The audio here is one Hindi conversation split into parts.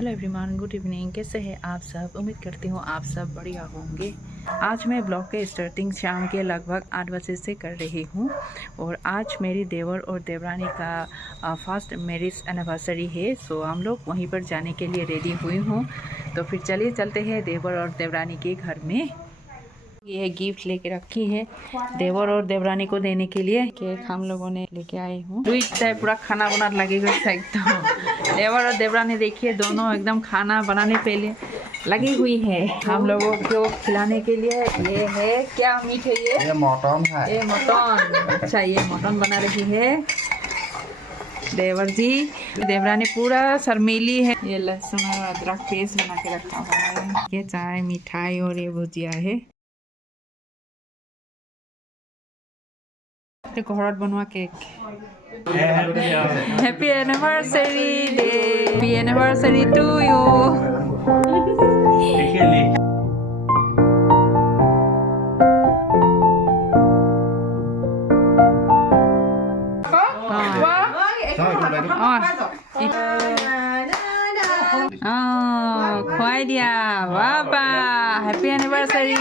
Hello everyone, good evening. कैसे हैं आप सब? उम्मीद करती हूँ आप सब बढ़िया होंगे। आज मैं ब्लॉग के स्टार्टिंग शाम के लगभग 8 बजे से कर रही हूँ और आज मेरी देवर और देवरानी का फर्स्ट मैरिज एनिवर्सरी है। सो हम लोग वहीं पर जाने के लिए रेडी हुई हूँ। तो फिर चलिए चलते हैं देवर और देवरानी के घर में। ये गिफ्ट लेके रखी है देवर और देवरानी को देने के लिए। केक हम लोगों ने लेके आए हूँ। पूरा खाना बना लगेगा एकदम। देवर और देवरानी देखिए दोनों एकदम खाना बनाने पे लगी हुई है हम लोगों को खिलाने के लिए। ये है क्या मीट है? ये मटन है। ये मटन, अच्छा ये मटन बना रही है देवर जी। देवरानी पूरा शर्मीली है। ये लहसुन और अदरक पेस्ट बना के रखा हुआ है। ये चाय, मिठाई और ये भुजिया है। घरत बनवा cake. Happy anniversary day, happy anniversary to you. খুৱাই দিয়া বাবা, हैप्पी एनिवर्सरी।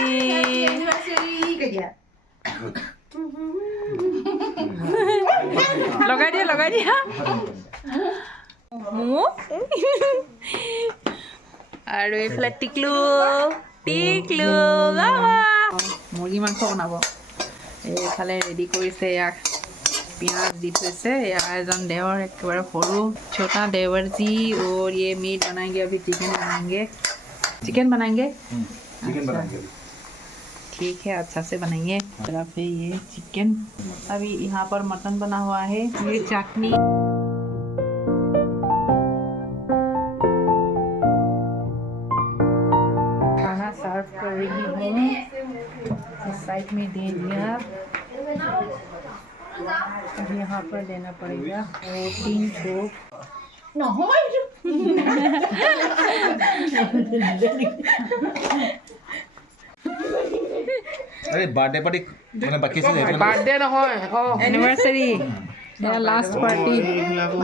লগাই দিয়া লগাই দিয়া আৰু এইফালে টিকলু টিকলু বাবা মুৰ্গী মাংস বনাব। এইফালে ৰেডি কৰিছে, ইয়াক পিঁয়াজ দি থৈছে। এয়া এজন দেवर একেবাৰে সৰু छोटा देवर जी। और ये मीट बनाएंगे, अभी चिकन बनाएंगे। चिकन बनाएंगे, चिकन बनाएंगे। ठीक है, अच्छा से बनाइए। तरफ है ये चिकन। अभी यहाँ पर मटन बना हुआ है। ये चटनी, खाना सर्व कर रही हूँ। साइड में दे दिया। अब यहाँ पर देना पड़ेगा 3 को। अरे बर्थडे पार्टी মানে বাকি আছে বাৰ্থডে নহয়, এনিভাৰ্সাৰি। লাষ্ট পাৰ্টি,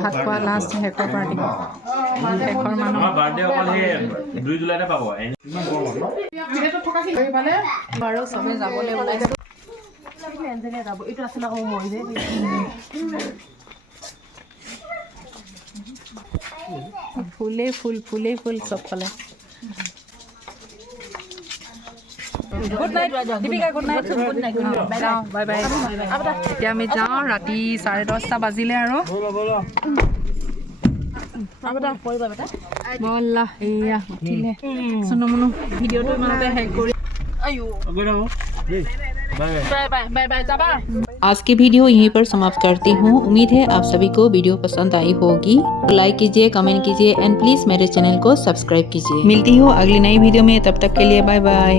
ভাত খোৱা লাষ্ট শেষৰ পাৰ্টি। শেষৰ মানুহ বাৰ্থডে অকল সেই 2 জুলাইতে পাব। বাৰু চবে যাবলৈ ওলাইছে। ফুলে ফুল ফুলে ফুল চব ফালে। Good night Deepika, good night. যাওঁ, বাই বাই। এতিয়া আমি যাওঁ, ৰাতি 10:30 বাজিলে আৰু। ব'লা, এয়া উঠিলে চুনু মুনু। ভিডিঅ'টো ইমানতে শেষ কৰি आज की वीडियो यहीं पर समाप्त करती हूँ। उम्मीद है आप सभी को वीडियो पसंद आई होगी। लाइक कीजिए, कमेंट कीजिए एंड प्लीज मेरे चैनल को सब्सक्राइब कीजिए। मिलती हूँ अगली नई वीडियो में, तब तक के लिए बाय बाय।